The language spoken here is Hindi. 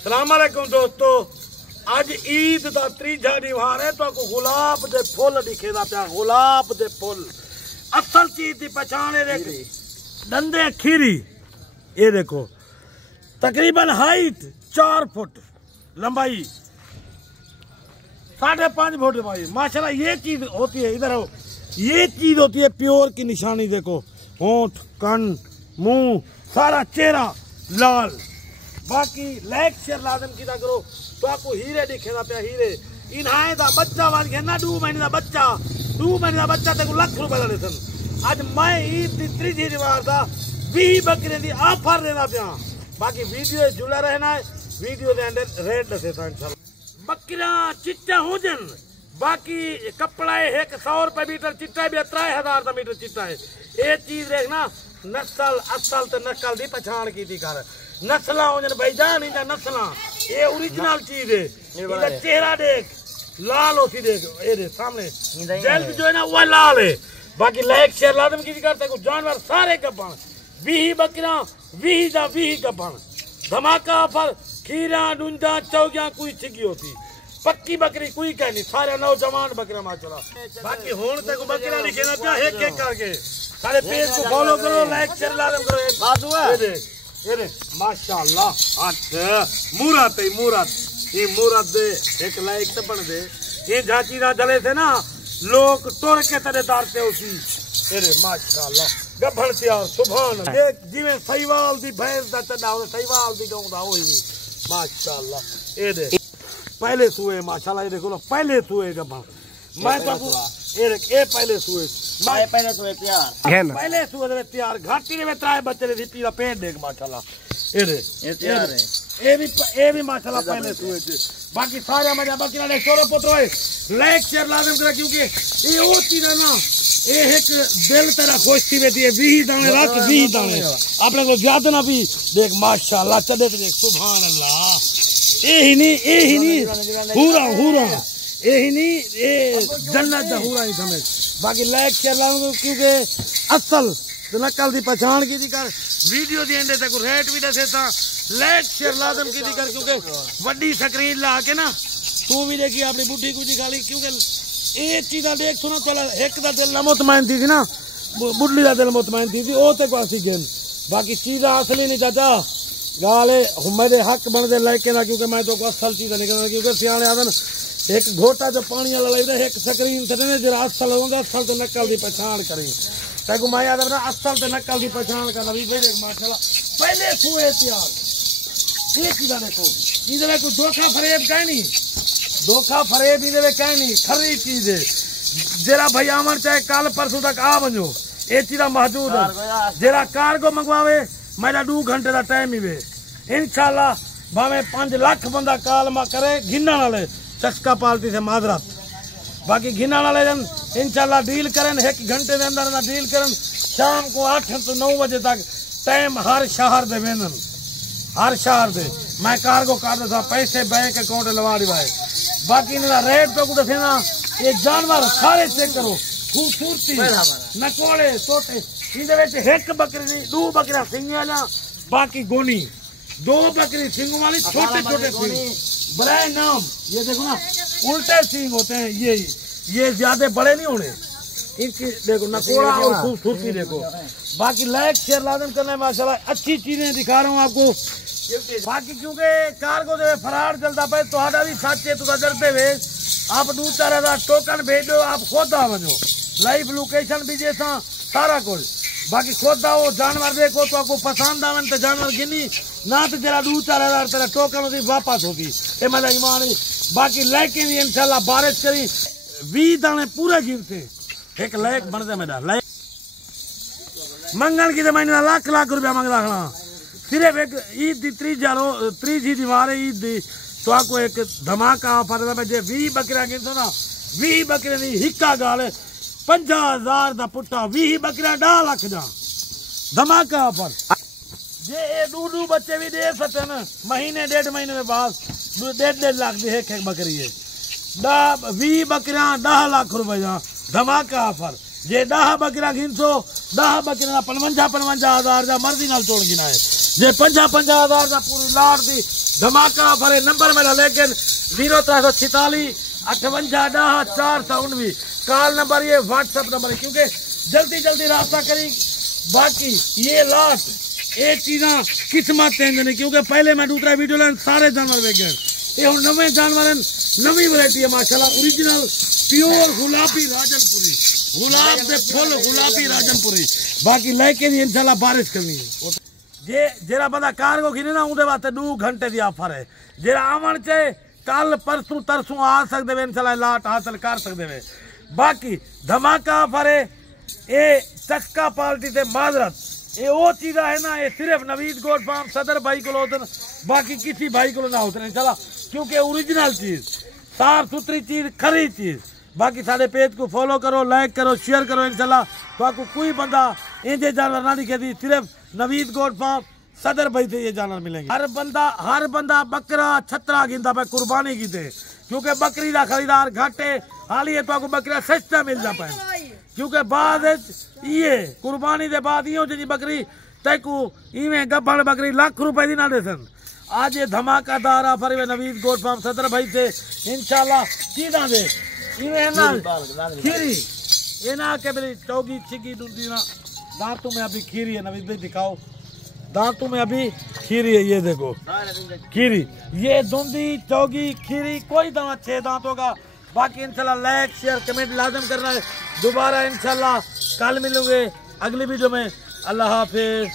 सलाम अलैकुम दोस्तों, अज ईद का तीजा त्योहार है। तो गुलाब के फुल दिखेदा पिया, गुलाब के फुल असल चीज की पहचान है। डंडे खीरी, ये देखो तकरीबन हाइट 4 फुट, लंबाई 5.5 फुट लंबाई। माशाल्लाह ये चीज होती है, इधर हो, ये चीज होती है प्योर की निशानी। देखो होंठ, कन, मुंह, सारा चेहरा लाल। बाकी लाइक शेयर लाजम कीता करो। तो आपको हीरे दिखेदा पिया, हीरे इन्हाए दा बच्चा वाल के ना 2 महीने का बच्चा, 2 महीने का बच्चा ते लाख रुपए दा देसन। आज मैं ईद दी तीजी त्योहार दा 20 बकरे दी ऑफर देना पिया। बाकी वीडियो जुड़ा रहना है, वीडियो दे अंदर रेट दसे था इंशाल्लाह। बकरियां चिट्टा हो जन, बाकी कपड़ा है 100 रुपए मीटर चिट्टा भी 3000 का मीटर चिट्टा है। ये चीज देखना, नस्ल असल ते नकल दी पहचान की कर। नस्ल हो जन भाईजान, इनका नस्ल ये ओरिजिनल चीज है। इनका चेहरा देख, लाल होती देख, ये देख सामने जल्द जो है ना वो लाल है। बाकी लाइक शेयर लाजम की करते को। जानवर सारे गब्बन, 20 बकरियां 20 गब्बन। धमाका ऑफर, खीरा डूंजा चौगिया कोई छिगी होती, पक्की बकरी कोई कह नहीं, सारे नौजवान बकरा माशाल्लाह। बाकी होन तक बकरा दिखेना क्या एक एक करके। सारे पेज को फॉलो करो, लाइक शेयर लाजम करो। ये देख माशाल्लाह, मूरत है मूरत, ये मूरत दे एक लाइक तो बन दे। ये झांकी ना जले थे ना लोग तोड़ के तले दारते उसी। ये माशाल्लाह गभण तैयार सुभान अल्लाह। जिवें सहीवाल दी भैंस दा चढ़ा हो, सहीवाल दी गऊ दा होई माशाल्लाह। ये दे पहले सुए माशाल्लाह, ये देखो ना पहले सुए गभण। मैं तो ये देख ये पहले सुए, मैं पहले सुए तैयार, पहले सुए दे तैयार। घाटी में 3 बच्चे दी पीला पेट देख माशाल्लाह। ये दे ये तैयार है, ये भी माशाल्लाह पहले सुए थे। बाकी सारे मजा बकरा ने छोरो पुत्र है। लाइक शेयर लाजम करा, क्योंकि ये वो चीज है ना, ये एक दिल तेरा खुश थी बेटी है। 20 दाने रख, 20 दाने अपने को ज्यादा ना भी देख माशाल्लाह। चढ़े देख सुभान अल्लाह। यही नहीं पूरा पूरा यही नहीं, ये जन्नत दा पूरा ही समझ। बाकी लाइक शेयर लाजम, क्योंकि असल नकल की पहचान की कर। वीडियो दी एंड तक रेट भी दसे था। लाइक शेयर लाजम की कर, क्योंकि वड्डी स्क्रीन ला के ना तू भी देखी अपनी बुढ़ी को दिखा ली। क्योंकि ये चीजा देख सुना चला, एक दा दिल ना मुतमैन थी ना, बुढ़ी दा दिल मुतमैन थी वो ते को सीजन। बाकी चीजा असली नहीं चाचा, गाले मेरे हक बनते लड़के ना, क्योंकि मैं तो को असल चीज निकलना। क्योंकि सियाने आदन एक घोटा जो पानी वाला लगता है, एक स्क्रीन से जरा असल होगा, असल तो नकल की पहचान करी। तक मैं याद ना असल तो नकल की पहचान करना भी माशाल्लाह। पहले सुए तैयार, ये चीजा देखो, इधर कोई धोखा फरेब कह नहीं, धोखा फरेब इधर कह नहीं, खरी चीज है। जरा भाई आवन चाहे कल परसों तक आ वजो, ये चीजा मौजूद है। जरा कार्गो मंगवावे मेरा 2 घंटे का टाइम ही वे इंशाल्लाह। भावे 5 लाख बंदा काल मा करे, गिनने वाले चस्का पार्टी से माजरत। बाकी गिनने वाले जन इंशाल्लाह डील करें, 1 घंटे के अंदर डील करें। शाम को 8 से 9 बजे तक टाइम हर शहर दे वेंदन, हर शहर दे। मैं कार्गो कर दसा, पैसे बैंक अकाउंट लवा दिवाए। बाकी इनका रेट पे कुछ ना, ये जानवर सारे चेक करो, खूबसूरती नकोड़े छोटे। इधर 1 बकरी 2 बकरियां सिंग वाला, बाकी गोनी 2 बकरी सिंग वाली, छोटे छोटे सिंग बड़े नाम। ये देखो ना उल्टे सिंग होते हैं, ये ज्यादा बड़े नहीं होने इनकी। देखो नकोड़ा और खूबसूरती देखो। बाकी लाइक शेयर लाजम करना है माशाल्लाह। अच्छी चीजें दिखा रहा हूँ आपको। बाकी क्योंकि कार्गो जो फरार चलता पे तो भी सच है, तो डरते हुए आप 2-4 हजार टोकन भेजो, आप खुद आ वजो, लाइव लोकेशन भी जैसा सारा कुछ। बाकी खुद आओ, जानवर देखो तो आपको पसंद आवन तो जानवर गिनी ना, तो जरा 2-4 हजार तेरा टोकन होती वापस होती, ये मेरा ईमान है। बाकी लाइकें भी इंशाल्लाह बारिश करी 20 दाने पूरे गिरते, एक लाइक बनते मेरा लाइक मंगल की तो मैंने लाख रुपया मंग रखना। सिर्फ एक ईद दी तीजी त्योहार ईद दी, तो आपको एक धमाका ऑफर जे 20 बकरियां गिनते ना, 20 बकरे दी हिक्का गाल 50,000 का पुट्टा, 20 बकरियां 10 लाख जा धमाका ऑफर। जे ये 2 बच्चे भी दे सकते ना, महीने 1.5 महीने में बाद 1.5 लाख दी एक बकरी है। 20 बकरियां 10 लाख रुपए जा धमाका ऑफर। जे 10 बकरियां गिनसो, 10 बकरियां 55,000 जा मर्जी नाल तोड़ गिना है। जे 50,000 का पूरी लाट दी धमाका भरे नंबर मेरा लेकिन 0346 58 419 कॉल नंबर ये व्हाट्सएप नंबर है क्योंकि जल्दी जल्दी रास्ता करी। बाकी ये लाट ये चीजा किस्मत नहीं क्योंकि पहले मैं दूसरा वीडियो लाइन सारे जानवर देख गए ये हम नवे जानवर नवी वैरायटी है माशाल्लाह ओरिजिनल प्योर गुलाबी राजनपुरी गुलाब से फुल गुलाबी राजनपुरी। बाकी लेके भी इंशाल्लाह बारिश करनी है जे जेरा बंदा कार को खिने ना उनके वास्ते 2 घंटे की ऑफर है जेरा आवन चाहे कल परसों तरसों आ सकते वे इंशाल्लाह लाट हासिल कर सकते वे। बाकी धमाका ऑफर है ये चस्का पार्टी से माजरत ये वो चीज़ा है ना ये सिर्फ नवीद गोट फार्म सदर भाई को होते बाकी किसी भाई को ना होते इंशाल्लाह क्योंकि ओरिजिनल चीज साफ सुथरी चीज खरी चीज। बाकी सारे पेज को फॉलो करो लाइक करो शेयर करो इंशाल्लाह तो आपको कोई बंदा इंजे जानवर ना दिखे दी सिर्फ नवीद गोट फार्म सदर भाई से ये जानवर मिलेंगे। हर बंदा बकरा छतरा गिनता पे कुर्बानी की दे क्योंकि बकरी का खरीदार घाटे हाली है तो आपको बकरा सस्ता मिल जा पाए क्योंकि बाद ये कुर्बानी के बाद यो जी बकरी तैकू इवें गब्बड़ बकरी लाख रुपए दी ना दे सन। आज ये धमाकादार ऑफर है नवीद गोट फार्म सदर भाई से इंशाल्लाह सीधा दे इवें ना खीरी ये ना के मेरी चौगी छिगी दूधी ना दांतों में अभी खीरी है नवीद भाई दिखाओ दांतों में अभी खीरी है ये देखो खीरी ये दूधी चौगी खीरी कोई दांत 6 दांतों का। बाकी इंशाल्लाह लाइक शेयर कमेंट लाजम करना है। दोबारा इंशाल्लाह कल मिलूंगे अगली वीडियो में। अल्लाह हाफिज।